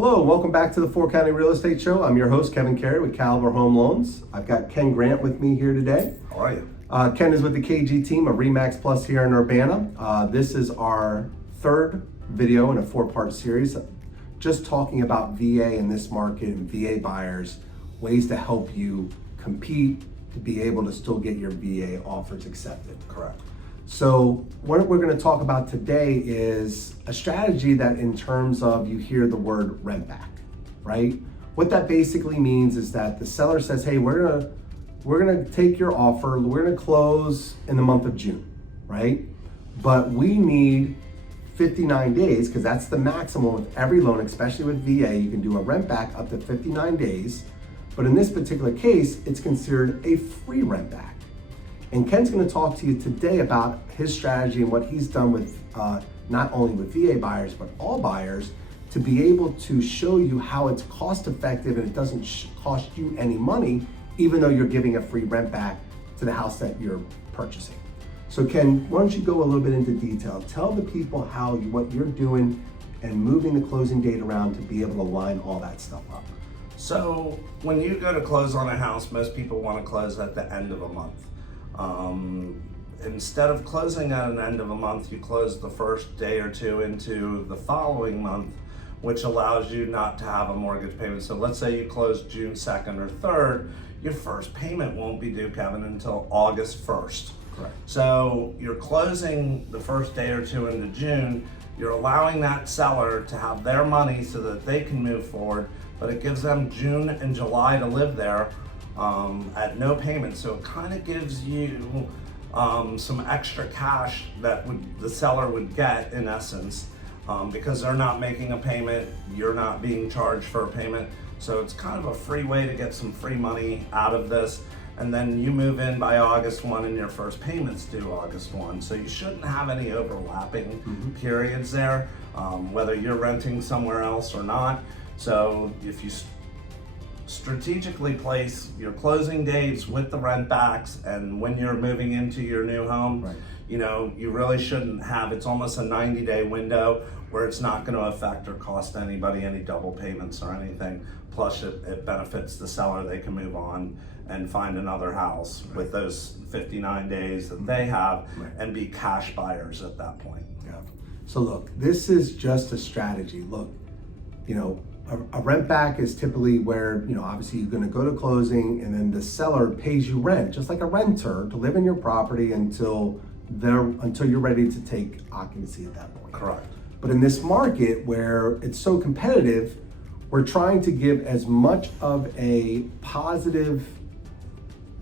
Hello, welcome back to the Four County Real Estate Show. I'm your host, Kevin Carey with Caliber Home Loans. I've got Ken Grant with me here today. How are you? Ken is with the KG team of RE/MAX Plus here in Urbana. This is our third video in a four-part series, just talking about VA in this market and VA buyers, ways to help you compete to be able to still get your VA offers accepted. Correct. So what we're going to talk about today is a strategy that in terms of you hear the word rent back, right? What that basically means is that the seller says, hey, we're gonna take your offer, we're gonna close in the month of June, right? But we need 59 days, because that's the maximum with every loan, especially with VA. You can do a rent back up to 59 days. But in this particular case, it's considered a free rent back. And Ken's going to talk to you today about his strategy and what he's done with not only with VA buyers, but all buyers, to be able to show you how it's cost effective and it doesn't cost you any money, even though you're giving a free rent back to the house that you're purchasing. So Ken, why don't you go a little bit into detail? Tell the people what you're doing and moving the closing date around to be able to line all that stuff up. So when you go to close on a house, most people want to close at the end of a month. Instead of closing at an end of a month, you close the first day or two into the following month, which allows you not to have a mortgage payment. So let's say you close June 2nd or 3rd, your first payment won't be due, Kevin, until August 1st. Correct. So you're closing the first day or two into June, you're allowing that seller to have their money so that they can move forward, but it gives them June and July to live there at no payment. So it kind of gives you some extra cash that the seller would get in essence, because they're not making a payment, you're not being charged for a payment. So it's kind of a free way to get some free money out of this. And then you move in by August 1 and your first payment's due August 1. So you shouldn't have any overlapping periods there, whether you're renting somewhere else or not. So if you strategically place your closing dates with the rent backs and when you're moving into your new home, right, you know, you really shouldn't have, it's almost a 90-day window where it's not going to affect or cost anybody any double payments or anything. Plus it benefits the seller. They can move on and find another house with those 59 days that they have and be cash buyers at that point. Yeah. So look, this is just a strategy. Look, you know, a rent back is typically where, you know, obviously you're going to go to closing and then the seller pays you rent, just like a renter, to live in your property until you're ready to take occupancy at that point. Correct. But in this market where it's so competitive, we're trying to give as much of a positive,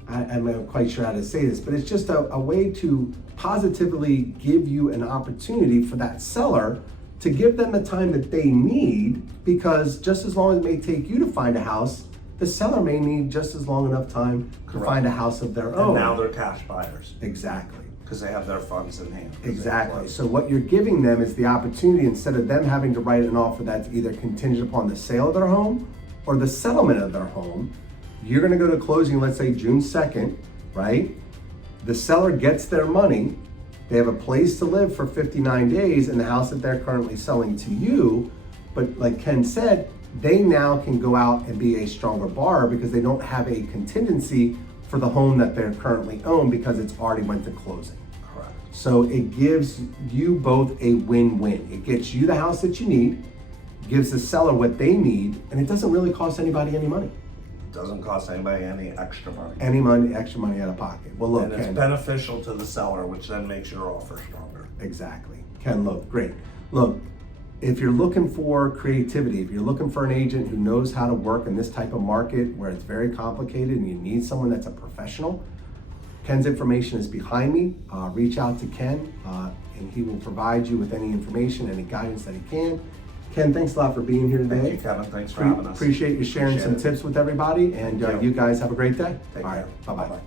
I'm not quite sure how to say this, but it's just a way to positively give you an opportunity for that seller to give them the time that they need, because just as long as it may take you to find a house, the seller may need just as long enough time to find a house of their own. And now they're cash buyers. Exactly. Because they have their funds in hand. Exactly. So what you're giving them is the opportunity, instead of them having to write an offer that's either contingent upon the sale of their home or the settlement of their home, you're gonna go to closing, let's say June 2nd, right? The seller gets their money, they have a place to live for 59 days in the house that they're currently selling to you, but like Ken said, they now can go out and be a stronger borrower because they don't have a contingency for the home that they're currently own because it's already went to closing. Correct. So it gives you both a win-win. It gets you the house that you need, gives the seller what they need, and it doesn't really cost anybody any money. Doesn't cost anybody any extra money. Extra money out of pocket. Well, look, and it's Ken, beneficial to the seller, which then makes your offer stronger. Exactly. Ken, look, great. Look, if you're looking for creativity, if you're looking for an agent who knows how to work in this type of market where it's very complicated and you need someone that's a professional, Ken's information is behind me. Reach out to Ken and he will provide you with any information, any guidance that he can. Ken, thanks a lot for being here today. Thank you, Kevin. Thanks for having us. Appreciate you sharing some tips with everybody, and you guys have a great day. Take All care. right, bye-bye.